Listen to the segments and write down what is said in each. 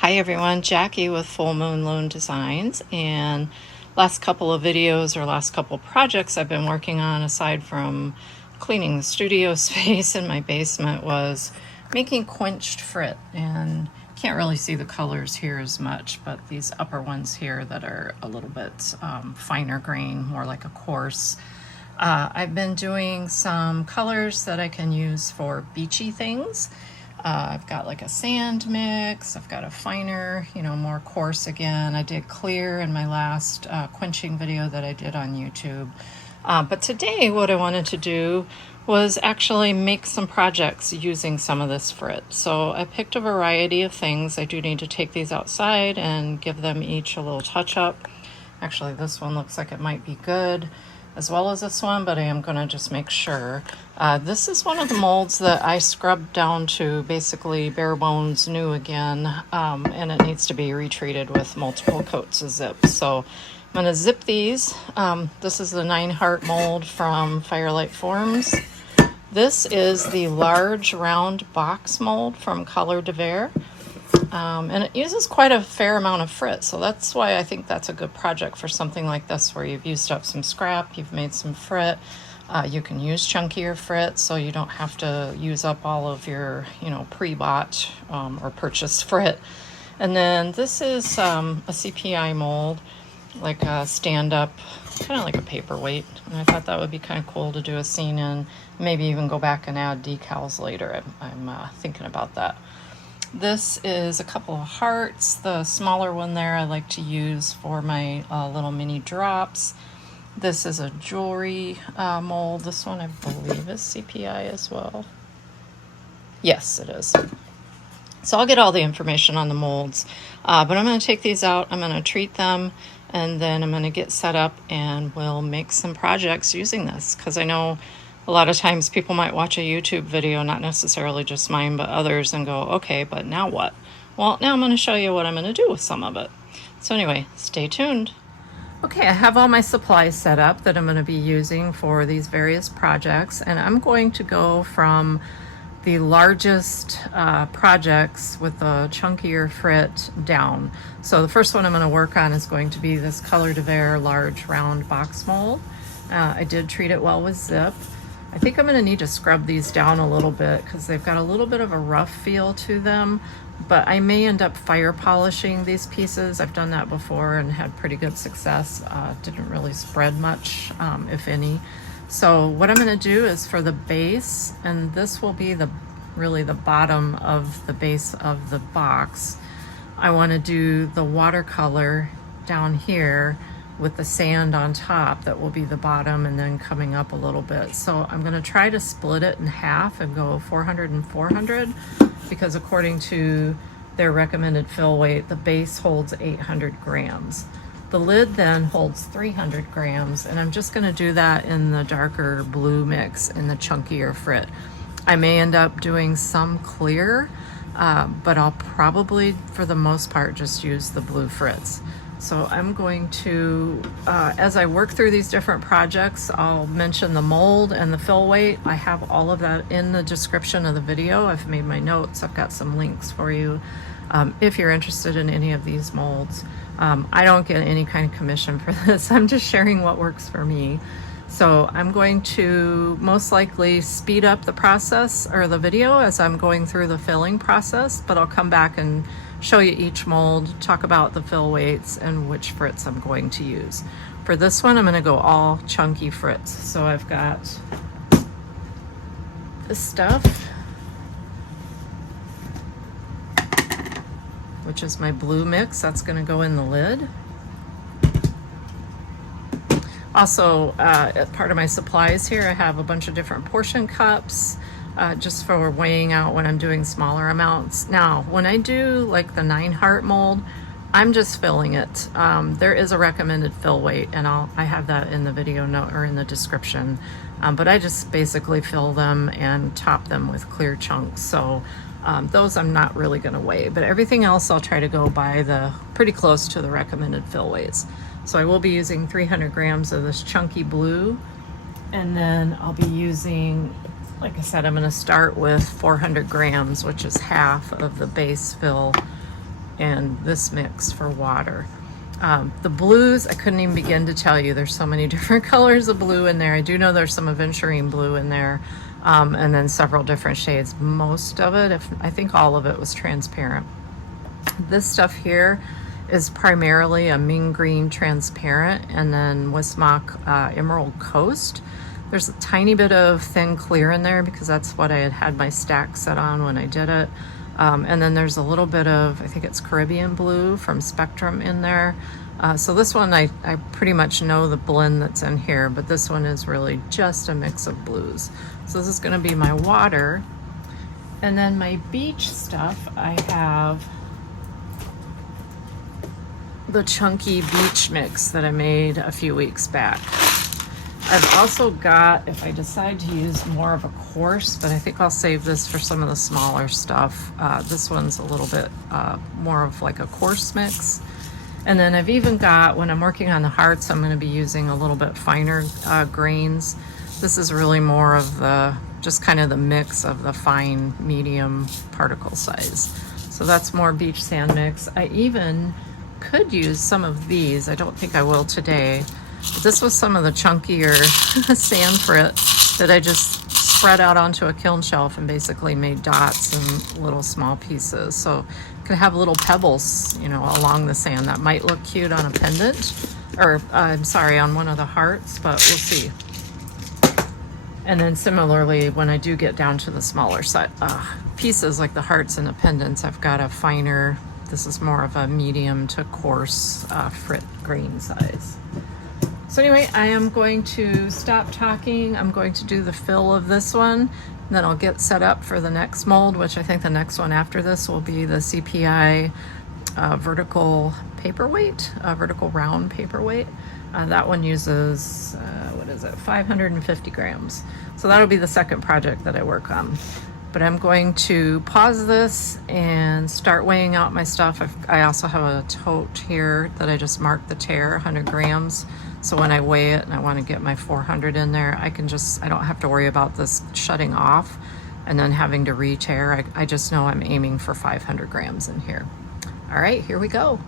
Hi everyone, Jackie with Full Moon Loan Designs, and last couple of videos or last couple projects I've been working on aside from cleaning the studio space in my basement was making quenched frit. And can't really see the colors here as much, but these upper ones here that are a little bit finer grain, more like a coarse. I've been doing some colors that I can use for beachy things. I've got like a sand mix, I've got a finer, more coarse again. I did clear in my last quenching video that I did on YouTube. But today what I wanted to do was actually make some projects using some of this frit. So I picked a variety of things. I do need to take these outside and give them each a little touch up. Actually, this one looks like it might be good, as well as this one, but I am going to just make sure. This is one of the molds that I scrubbed down to basically bare bones new again, and it needs to be retreated with multiple coats of zip. So I'm going to zip these. This is the 9 heart mold from Firelight Forms. This is the large round box mold from Color de Verre. And it uses quite a fair amount of frit, so that's why I think that's a good project for something like this where you've used up some scrap, you've made some frit. You can use chunkier frit, so you don't have to use up all of your, pre-bought or purchased frit. And then this is a CPI mold, like a stand-up, kind of like a paperweight. And I thought that would be kind of cool to do a scene in, maybe even go back and add decals later. I'm thinking about that. This is a couple of hearts. The smaller one there I like to use for my little mini drops. This is a jewelry mold. This one I believe is CPI as well. Yes, it is. So I'll get all the information on the molds, but I'm going to take these out. I'm going to treat them, and then I'm going to get set up and we'll make some projects using this, because I know a lot of times people might watch a YouTube video, not necessarily just mine, but others, and go, okay, but now what? Well, now I'm going to show you what I'm going to do with some of it. So anyway, stay tuned. Okay, I have all my supplies set up that I'm going to be using for these various projects, and I'm going to go from the largest projects with the chunkier frit down. So the first one I'm going to work on is going to be this Color de Verre large round box mold. I did treat it well with zip. I think I'm going to need to scrub these down a little bit because they've got a little bit of a rough feel to them, but I may end up fire polishing these pieces. I've done that before and had pretty good success. Didn't really spread much, if any. So what I'm going to do is for the base, and this will be really the bottom of the base of the box, I want to do the watercolor down here with the sand on top. That will be the bottom, and then coming up a little bit. So I'm going to try to split it in half and go 400 and 400, because according to their recommended fill weight, the base holds 800 grams. The lid then holds 300 grams, and I'm just going to do that in the darker blue mix in the chunkier frit. I may end up doing some clear, but I'll probably, for the most part, just use the blue frits. So I'm going to, as I work through these different projects, I'll mention the mold and the fill weight. I have all of that in the description of the video. I've made my notes. I've got some links for you if you're interested in any of these molds. I don't get any kind of commission for this. I'm just sharing what works for me. So I'm going to most likely speed up the process or the video as I'm going through the filling process, but I'll come back and show you each mold, talk about the fill weights and which frits I'm going to use. For this one, I'm going to go all chunky frits. So I've got this stuff, which is my blue mix. That's going to go in the lid. Also, part of my supplies here, I have a bunch of different portion cups, just for weighing out when I'm doing smaller amounts. Now, when I do like the 9 heart mold, I'm just filling it. There is a recommended fill weight, and I have that in the video note or in the description. But I just basically fill them and top them with clear chunks. So those I'm not really going to weigh, but everything else I'll try to go by pretty close to the recommended fill weights. So I will be using 300 grams of this chunky blue, and then I'll be using, like I said, I'm going to start with 400 grams, which is half of the base fill and this mix for water. The blues, I couldn't even begin to tell you. There's so many different colors of blue in there. I do know there's some aventurine blue in there, and then several different shades. Most of it, I think all of it was transparent. This stuff here is primarily a Ming Green transparent, and then Wismach Emerald Coast. There's a tiny bit of thin clear in there because that's what I had my stack set on when I did it. And then there's a little bit of, I think it's Caribbean blue from Spectrum in there. So this one, I pretty much know the blend that's in here, but this one is really just a mix of blues. So this is gonna be my water. And then my beach stuff, I have the chunky beach mix that I made a few weeks back. I've also got, if I decide to use more of a coarse, but I think I'll save this for some of the smaller stuff. This one's a little bit more of like a coarse mix. And then I've even got, when I'm working on the hearts, I'm going to be using a little bit finer grains. This is really more of the, just kind of the mix of the fine medium particle size. So that's more beach sand mix. I even could use some of these. I don't think I will today. But this was some of the chunkier sand Frit that I just spread out onto a kiln shelf and basically made dots and little small pieces. So you can have little pebbles, you know, along the sand. That might look cute on a pendant, or I'm sorry, on one of the hearts, but we'll see. And then similarly, when I do get down to the smaller pieces like the hearts and the pendants, I've got a finer, this is more of a medium to coarse Frit grain size. So anyway, I am going to stop talking. I'm going to do the fill of this one, and then I'll get set up for the next mold, which I think the next one after this will be the CPI vertical paperweight, vertical round paperweight. That one uses, what is it, 550 grams. So that'll be the second project that I work on. But I'm going to pause this and start weighing out my stuff. I also have a tote here that I just marked the tear, 100 grams. So when I weigh it and I want to get my 400 in there, I don't have to worry about this shutting off and then having to re-tear. I just know I'm aiming for 500 grams in here. All right, here we go.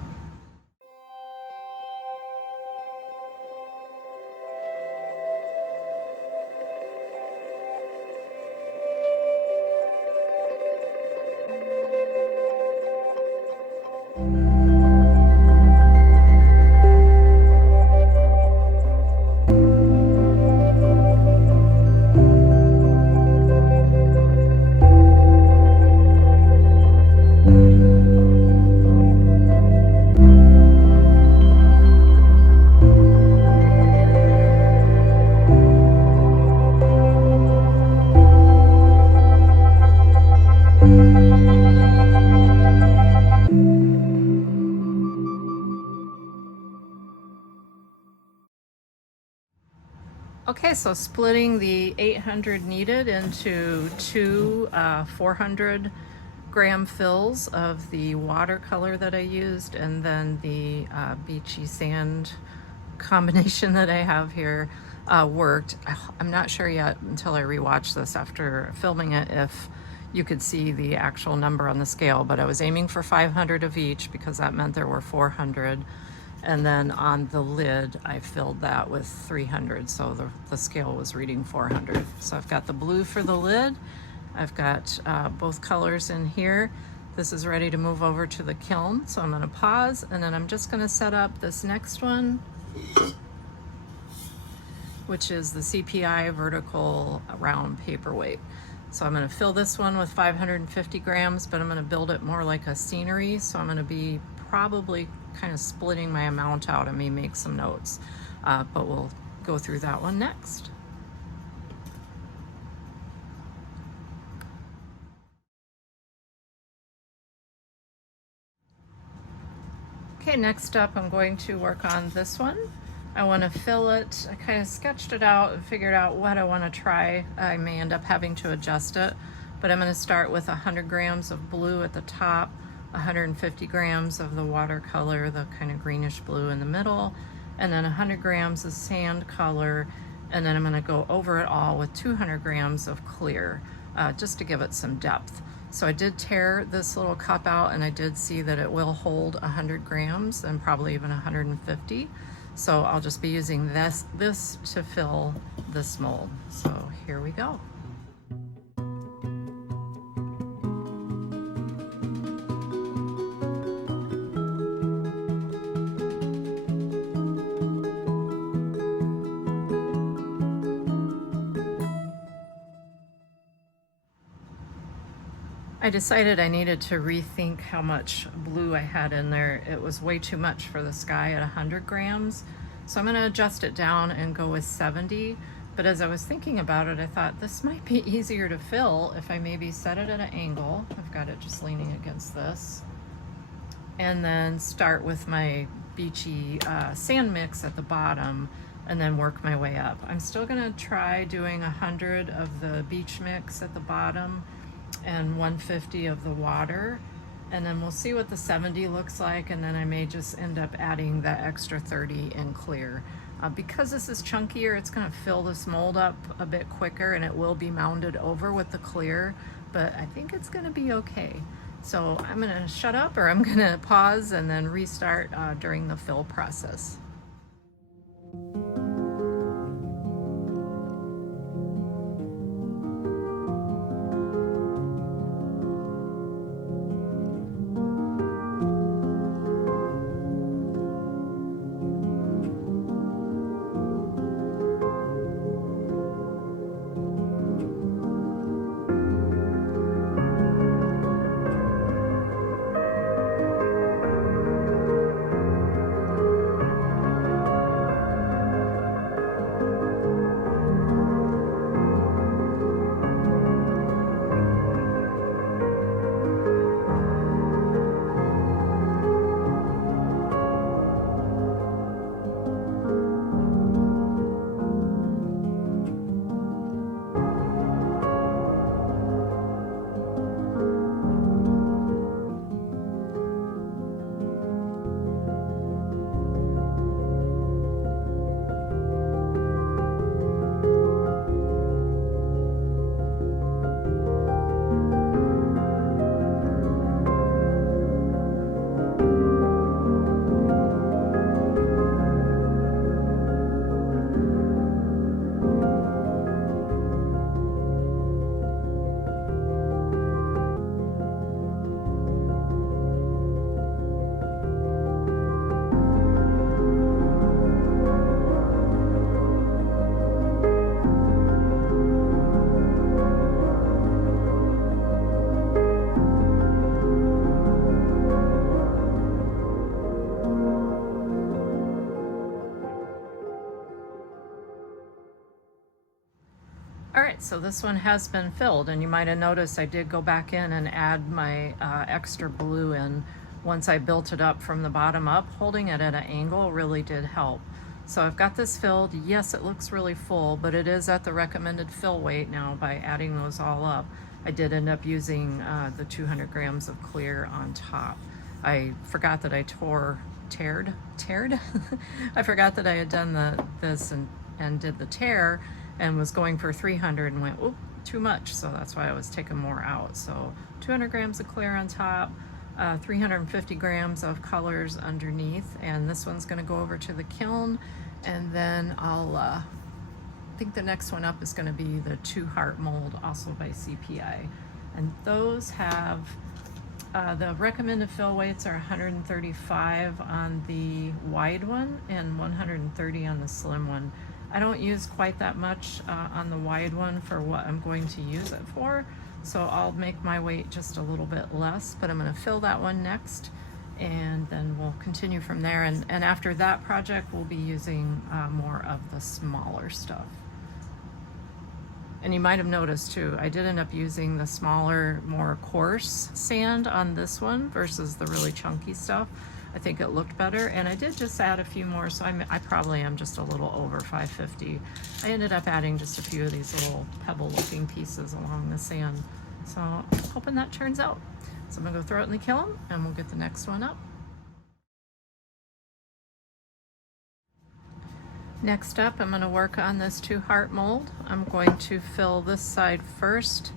Okay, so splitting the 800 needed into two 400 gram fills of the watercolor that I used, and then the beachy sand combination that I have here worked. I'm not sure yet until I rewatch this after filming it if you could see the actual number on the scale, but I was aiming for 500 of each because that meant there were 400. And then on the lid, I filled that with 300, so the scale was reading 400. So I've got the blue for the lid. I've got both colors in here. This is ready to move over to the kiln, so I'm gonna pause, and then I'm just gonna set up this next one, which is the CPI vertical round paperweight. So I'm gonna fill this one with 550 grams, but I'm gonna build it more like a scenery, so I'm gonna be probably kind of splitting my amount out. I may make some notes, but we'll go through that one next. Okay, next up I'm going to work on this one. I want to fill it. I kind of sketched it out and figured out what I want to try. I may end up having to adjust it, but I'm going to start with 100 grams of blue at the top, 150 grams of the watercolor, the kind of greenish blue in the middle, and then 100 grams of sand color, and then I'm going to go over it all with 200 grams of clear, just to give it some depth. So I did tear this little cup out, and I did see that it will hold 100 grams and probably even 150. So I'll just be using this to fill this mold. So here we go. I decided I needed to rethink how much blue I had in there. It was way too much for the sky at 100 grams. So I'm going to adjust it down and go with 70. But as I was thinking about it, I thought this might be easier to fill if I maybe set it at an angle. I've got it just leaning against this. And then start with my beachy sand mix at the bottom and then work my way up. I'm still going to try doing 100 of the beach mix at the bottom and 150 of the water, and then we'll see what the 70 looks like, and then I may just end up adding that extra 30 in clear. Because this is chunkier, it's going to fill this mold up a bit quicker, and it will be mounded over with the clear, but I think it's going to be okay. So I'm going to shut up, or I'm going to pause and then restart during the fill process. All right, so this one has been filled, and you might have noticed I did go back in and add my extra blue in once I built it up from the bottom up. Holding it at an angle really did help. So I've got this filled. Yes, it looks really full, but it is at the recommended fill weight now by adding those all up. I did end up using the 200 grams of clear on top. I forgot that I teared? I forgot that I had done this and did the tear, and was going for 300 and went, oop, too much. So that's why I was taking more out. So 200 grams of clear on top, 350 grams of colors underneath. And this one's gonna go over to the kiln. And then I think the next one up is gonna be the 2 heart mold, also by CPI. And those have, the recommended fill weights are 135 on the wide one and 130 on the slim one. I don't use quite that much on the wide one for what I'm going to use it for, so I'll make my weight just a little bit less, but I'm going to fill that one next, and then we'll continue from there. And after that project, we'll be using more of the smaller stuff. And you might have noticed too, I did end up using the smaller, more coarse sand on this one versus the really chunky stuff. I think it looked better, and I did just add a few more, so I probably am just a little over 550. I ended up adding just a few of these little pebble looking pieces along the sand. So I'm hoping that turns out. So I'm gonna go throw it in the kiln and we'll get the next one up. Next up, I'm gonna work on this 2 heart mold. I'm going to fill this side first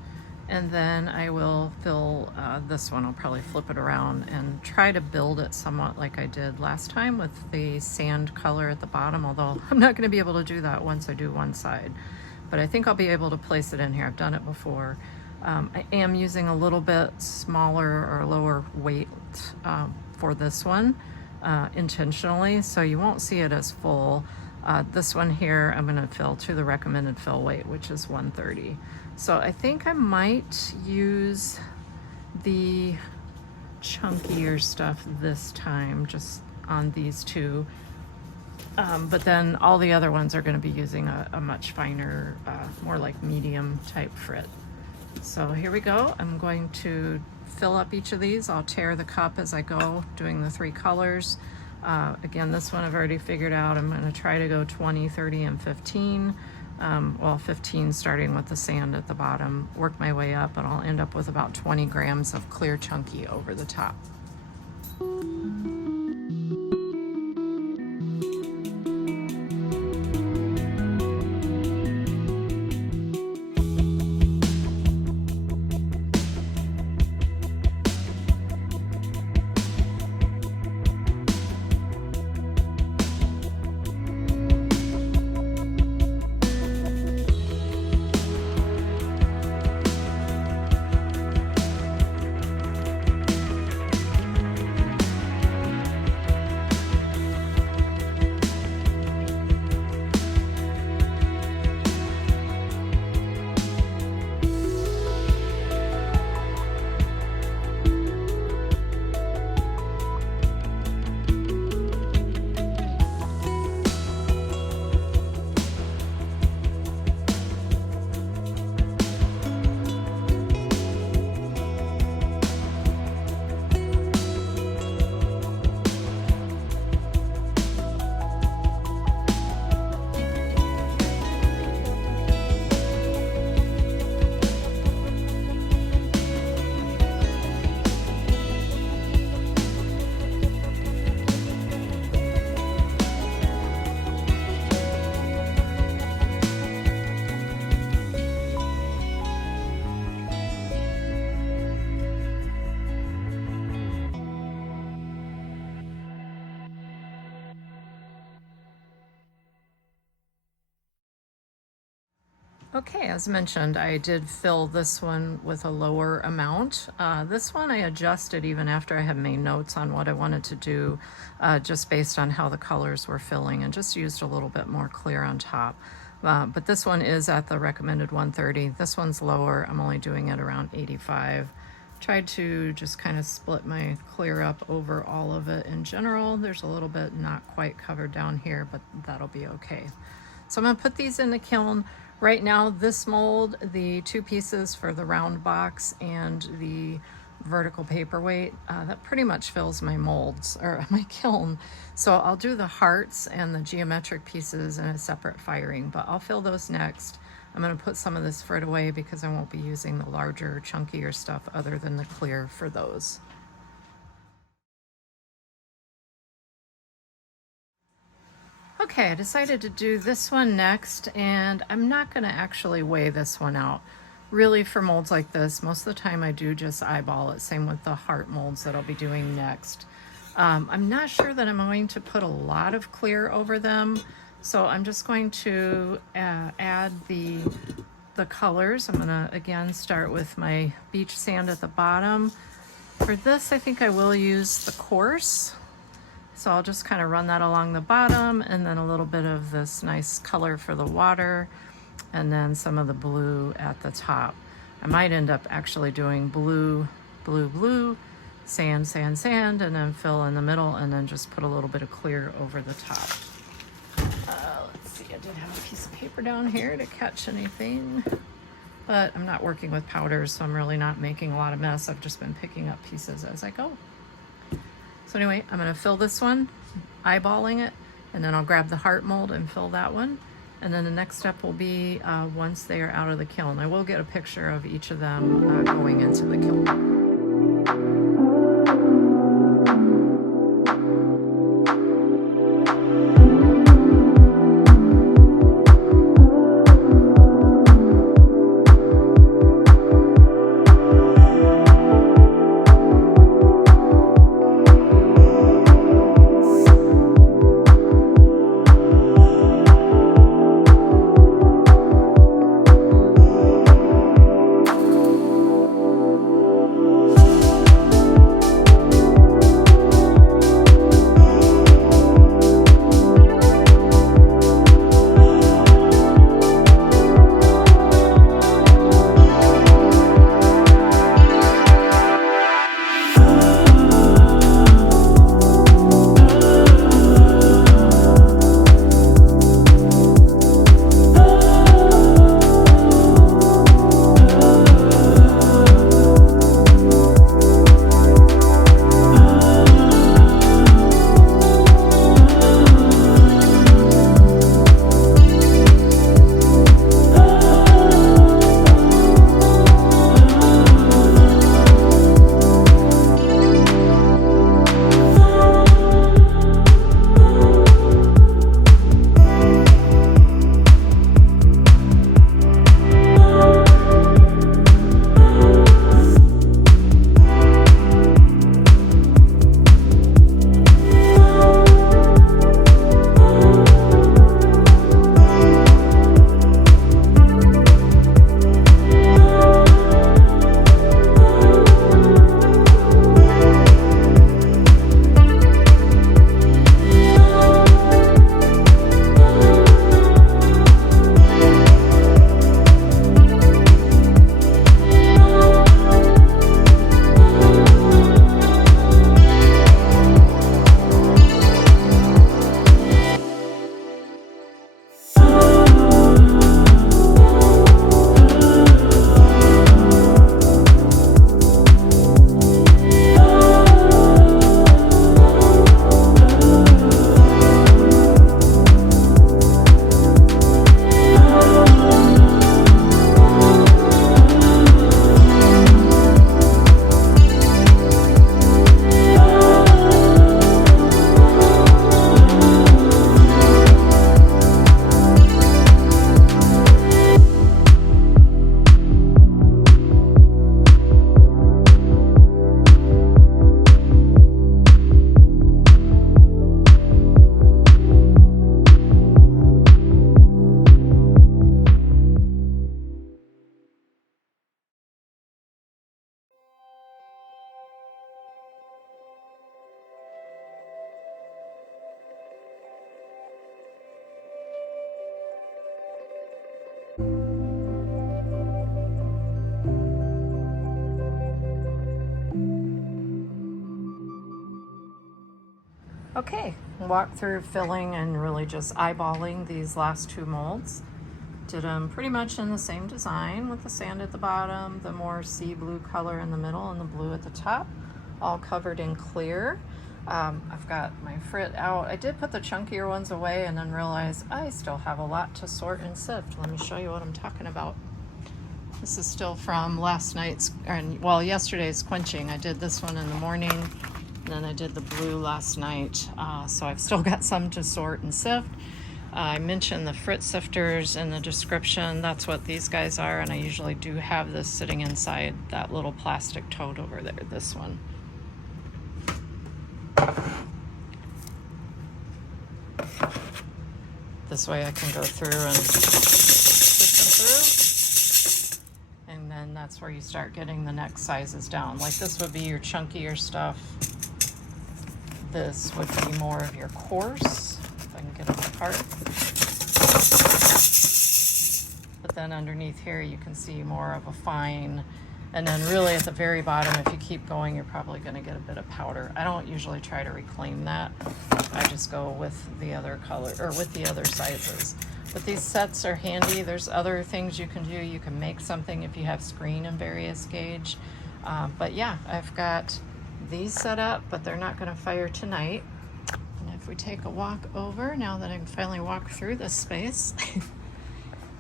And then I will fill this one. I'll probably flip it around and try to build it somewhat like I did last time with the sand color at the bottom, although I'm not going to be able to do that once I do one side. But I think I'll be able to place it in here. I've done it before. I am using a little bit smaller or lower weight for this one intentionally, so you won't see it as full. This one here I'm going to fill to the recommended fill weight, which is 130. So I think I might use the chunkier stuff this time, just on these two. But then all the other ones are going to be using a much finer, more like medium type frit. So here we go. I'm going to fill up each of these. I'll tear the cup as I go, doing the 3 colors. Again, this one I've already figured out. I'm going to try to go 20, 30, and 15. Well, 15 starting with the sand at the bottom, work my way up, and I'll end up with about 20 grams of clear chunky over the top. Okay, as mentioned, I did fill this one with a lower amount. This one I adjusted even after I had made notes on what I wanted to do, just based on how the colors were filling, and just used a little bit more clear on top. But this one is at the recommended 130. This one's lower. I'm only doing it around 85. Tried to just kind of split my clear up over all of it in general. There's a little bit not quite covered down here, but that'll be okay. So I'm going to put these in the kiln. Right now, this mold, the 2 pieces for the round box and the vertical paperweight, that pretty much fills my molds, or my kiln. So I'll do the hearts and the geometric pieces in a separate firing, but I'll fill those next. I'm going to put some of this Frit away because I won't be using the larger, chunkier stuff other than the clear for those. Okay, I decided to do this one next, and I'm not going to actually weigh this one out. Really, for molds like this, most of the time I do just eyeball it. Same with the heart molds that I'll be doing next. I'm not sure that I'm going to put a lot of clear over them, so I'm just going to add the colors. I'm going to, again, start with my beach sand at the bottom. For this, I think I will use the coarse. So I'll just kind of run that along the bottom, and then a little bit of this nice color for the water, and then some of the blue at the top. I might end up actually doing blue, blue, blue, sand, sand, sand, and then fill in the middle, and then just put a little bit of clear over the top. Let's see, I did have a piece of paper down here to catch anything, but I'm not working with powders, so I'm really not making a lot of mess. I've just been picking up pieces as I go. So anyway, I'm going to fill this one, eyeballing it, and then I'll grab the heart mold and fill that one. And then the next step will be once they are out of the kiln. I will get a picture of each of them going into the kiln. Okay, walk through filling and really just eyeballing these last two molds. Did them pretty much in the same design with the sand at the bottom, the more sea blue color in the middle, and the blue at the top, all covered in clear. I've got my Frit out. I did put the chunkier ones away and then realized I still have a lot to sort and sift. Let me show you what I'm talking about. This is still from last night's, well, yesterday's quenching. I did this one in the morning, and then I did the blue last night. So I've still got some to sort and sift. I mentioned the Frit sifters in the description. That's what these guys are, and I usually do have this sitting inside that little plastic tote over there, this one. This way I can go through and sift them through, and then that's where you start getting the next sizes down. Like this would be your chunkier stuff. This would be more of your coarse. I can get them apart. But then underneath here you can see more of a fine, and then really at the very bottom, if you keep going, you're probably going to get a bit of powder. I don't usually try to reclaim that. I just go with the other color, or with the other sizes. But these sets are handy. There's other things you can do. You can make something if you have screen in various gauge. But yeah, I've got these set up, but they're not going to fire tonight. If we take a walk over, now that I can finally walk through this space,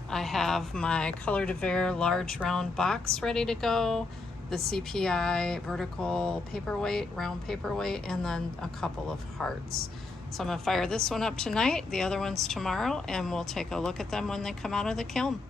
I have my Color de Verre large round box ready to go, the CPI vertical paperweight, round paperweight, and then a couple of hearts. So I'm going to fire this one up tonight, the other one's tomorrow, and we'll take a look at them when they come out of the kiln.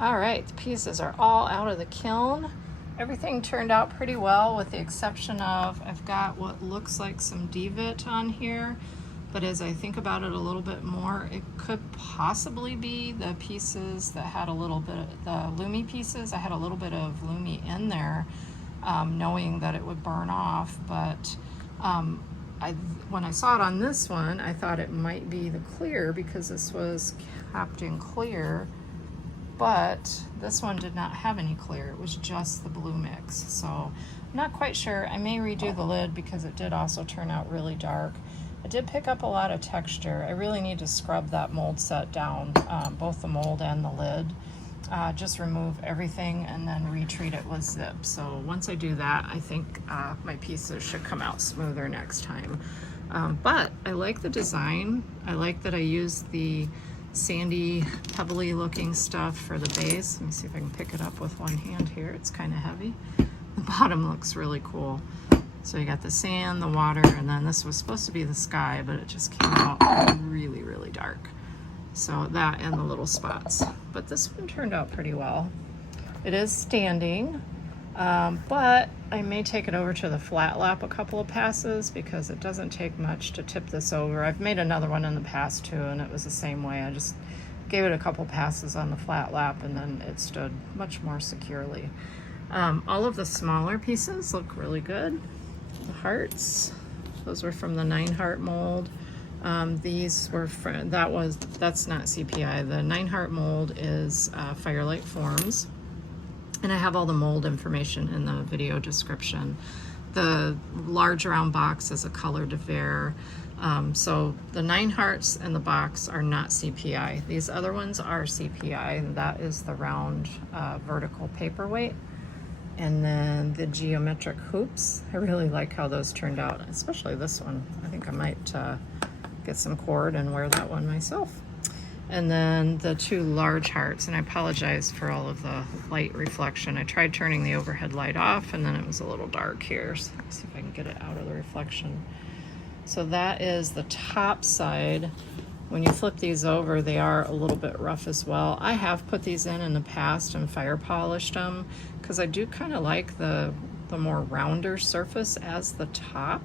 All right, the pieces are all out of the kiln. Everything turned out pretty well with the exception of I've got what looks like some divot on here, but as I think about it a little bit more, it could possibly be the pieces that had a little bit of the loomy pieces. I had a little bit of loomy in there, knowing that it would burn off, but when I saw it on this one, I thought it might be the clear because this was capped in clear. But this one did not have any clear. It was just the blue mix. So I'm not quite sure. I may redo the lid because it did also turn out really dark. It did pick up a lot of texture. I really need to scrub that mold set down, both the mold and the lid. Just remove everything and then retreat it with zip. So once I do that, I think my pieces should come out smoother next time. But I like the design. I like that I used the sandy, pebbly looking stuff for the base. Let me see if I can pick it up with one hand here. It's kind of heavy. The bottom looks really cool. So you got the sand, the water, and then this was supposed to be the sky, but it just came out really, really dark. So that and the little spots. But this one turned out pretty well. It is standing, but I may take it over to the flat lap a couple of passes because it doesn't take much to tip this over. I've made another one in the past too, and it was the same way. I just gave it a couple passes on the flat lap and then it stood much more securely. All of the smaller pieces look really good. The hearts, those were from the 9 heart mold. These were from, that's not CPI. The 9 heart mold is Firelight Forms. And I have all the mold information in the video description. The large round box is a Color de Verre. So the 9 hearts and the box are not CPI. These other ones are CPI, and that is the round vertical paperweight. And then the geometric hoops. I really like how those turned out, especially this one. I think I might get some cord and wear that one myself. And then the 2 large hearts, and I apologize for all of the light reflection. I tried turning the overhead light off and then it was a little dark here. So let's see if I can get it out of the reflection. So that is the top side. When you flip these over, they are a little bit rough as well. I have put these in the past and fire polished them because I do kind of like the more rounder surface as the top.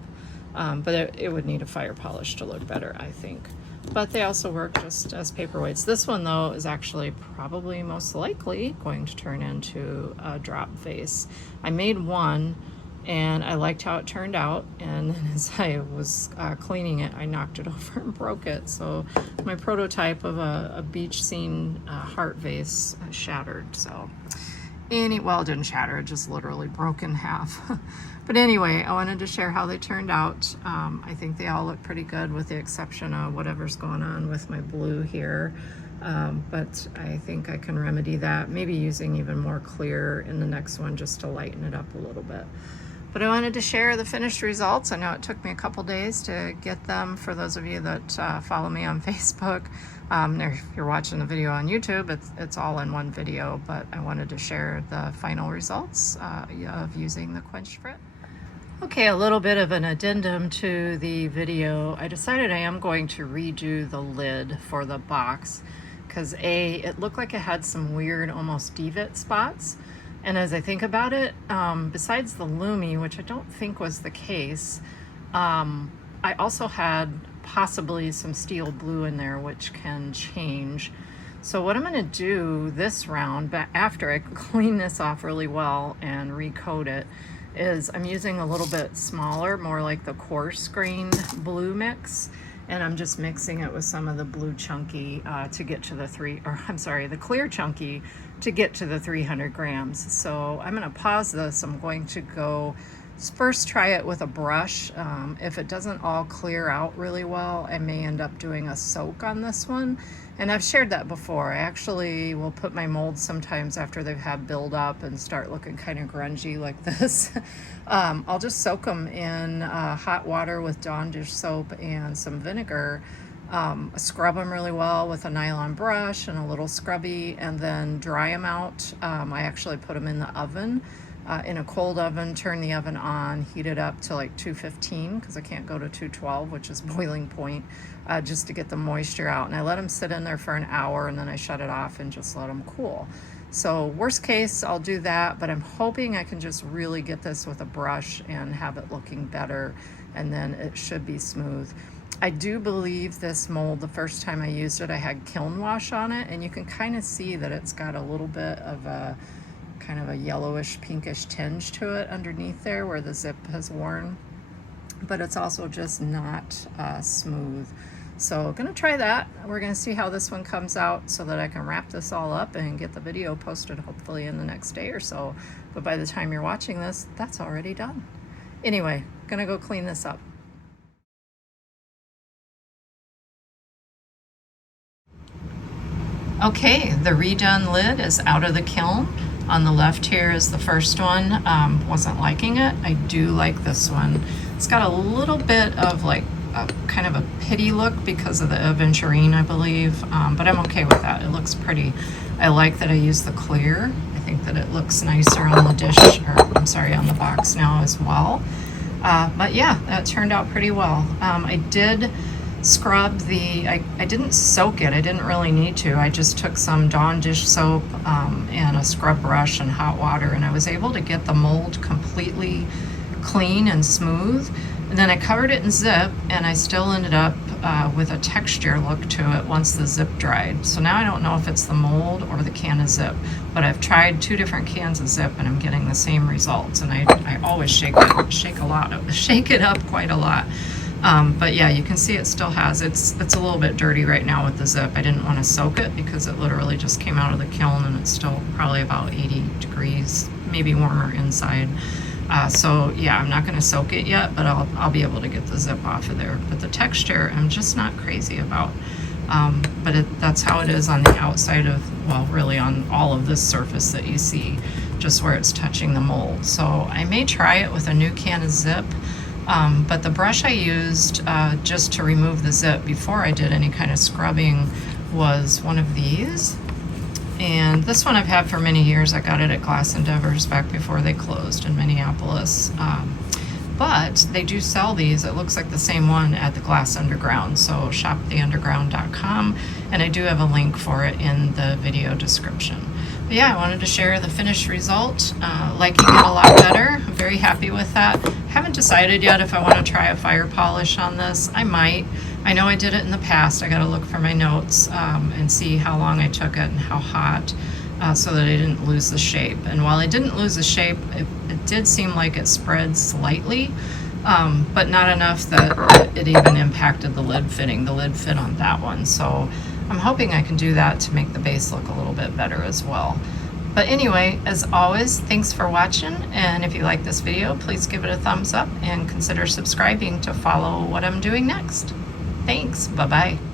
but it would need a fire polish to look better, I think. But they also work just as paperweights. This one, though, is actually probably most likely going to turn into a drop vase. I made one, and I liked how it turned out, and then as I was cleaning it, I knocked it over and broke it. So my prototype of a beach scene heart vase shattered. So well, it didn't shatter, it just literally broke in half. But anyway, I wanted to share how they turned out. I think they all look pretty good with the exception of whatever's going on with my blue here. But I think I can remedy that, maybe using even more clear in the next one just to lighten it up a little bit. But I wanted to share the finished results. I know it took me a couple days to get them for those of you that follow me on Facebook. If you're watching the video on YouTube, it's all in one video, but I wanted to share the final results of using the Quenched Frit. Okay, a little bit of an addendum to the video. I decided I am going to redo the lid for the box because it looked like it had some weird, almost divot spots. And as I think about it, besides the Lumi, which I don't think was the case, I also had possibly some steel blue in there, which can change. So what I'm going to do this round, but after I clean this off really well and recoat it, is I'm using a little bit smaller, more like the coarse grained blue mix, and I'm just mixing it with some of the blue chunky to get to the clear chunky to get to the 300 grams. So I'm going to pause this. I'm going to go first try it with a brush. If it doesn't all clear out really well, I may end up doing a soak on this one. And I've shared that before. I actually will put my molds sometimes after they've had build up and start looking kind of grungy like this. I'll just soak them in hot water with Dawn dish soap and some vinegar. Scrub them really well with a nylon brush and a little scrubby, and then dry them out. I actually put them in the oven, in a cold oven, turn the oven on, heat it up to like 215 because I can't go to 212, which is boiling point, just to get the moisture out. And I let them sit in there for an hour, and then I shut it off and just let them cool. So worst case, I'll do that, but I'm hoping I can just really get this with a brush and have it looking better, and then it should be smooth. I do believe this mold, the first time I used it, I had kiln wash on it, and you can kind of see that it's got a little bit of a kind of a yellowish pinkish tinge to it underneath there where the zip has worn, but it's also just not smooth. So I'm gonna try that. We're gonna see how this one comes out so that I can wrap this all up and get the video posted hopefully in the next day or so. But by the time you're watching this, that's already done. Anyway, gonna go clean this up. Okay, the redone lid is out of the kiln. On the left here is the first one. Wasn't liking it. I do like this one. It's got a little bit of like kind of a pitty look because of the aventurine, I believe, but I'm okay with that. It looks pretty. I like that I use the clear. I think that it looks nicer on the dish, or I'm sorry, on the box now as well. But yeah, that turned out pretty well. I did scrub I didn't soak it. I didn't really need to. I just took some Dawn dish soap and a scrub brush and hot water, and I was able to get the mold completely clean and smooth. And then I covered it in zip, and I still ended up with a texture look to it once the zip dried. So now I don't know if it's the mold or the can of zip, but I've tried 2 different cans of zip and I'm getting the same results. And I always shake it up quite a lot. But yeah, you can see it still has, it's a little bit dirty right now with the zip. I didn't want to soak it because it literally just came out of the kiln and it's still probably about 80 degrees, maybe warmer inside. So yeah, I'm not going to soak it yet, but I'll be able to get the zip off of there. But the texture, I'm just not crazy about. But that's how it is on the outside of, well, really on all of this surface that you see, just where it's touching the mold. So I may try it with a new can of zip. But the brush I used just to remove the zip before I did any kind of scrubbing was one of these. And this one I've had for many years. I got it at Glass Endeavors back before they closed in Minneapolis. But they do sell these. It looks like the same one at the Glass Underground. So shoptheunderground.com. And I do have a link for it in the video description. But yeah, I wanted to share the finished result. Liking it a lot better. I'm very happy with that. Haven't decided yet if I want to try a fire polish on this. I might. I know I did it in the past. I got to look for my notes and see how long I took it and how hot, so that I didn't lose the shape. And while I didn't lose the shape, it did seem like it spread slightly, but not enough that it even impacted the lid fitting. The lid fit on that one, so I'm hoping I can do that to make the base look a little bit better as well. But anyway, as always, thanks for watching, and if you like this video, please give it a thumbs up and consider subscribing to follow what I'm doing next. Thanks, bye-bye.